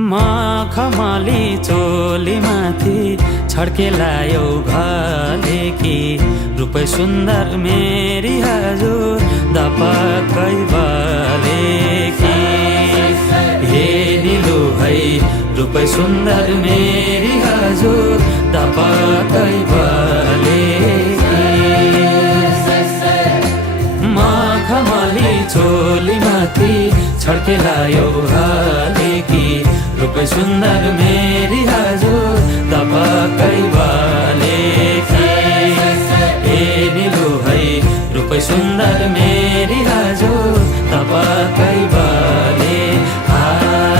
मखमली चोली माथि छड्केलायो घले कि रूपै सुन्दर मेरी हजुर दपक्कै बले कि हे दिलु है रूपै सुन्दर मेरी हजुर दपक्कै बले मखमली चोली माथि छड्केलायो घले कि रूपै सुन्दर मेरी हजुर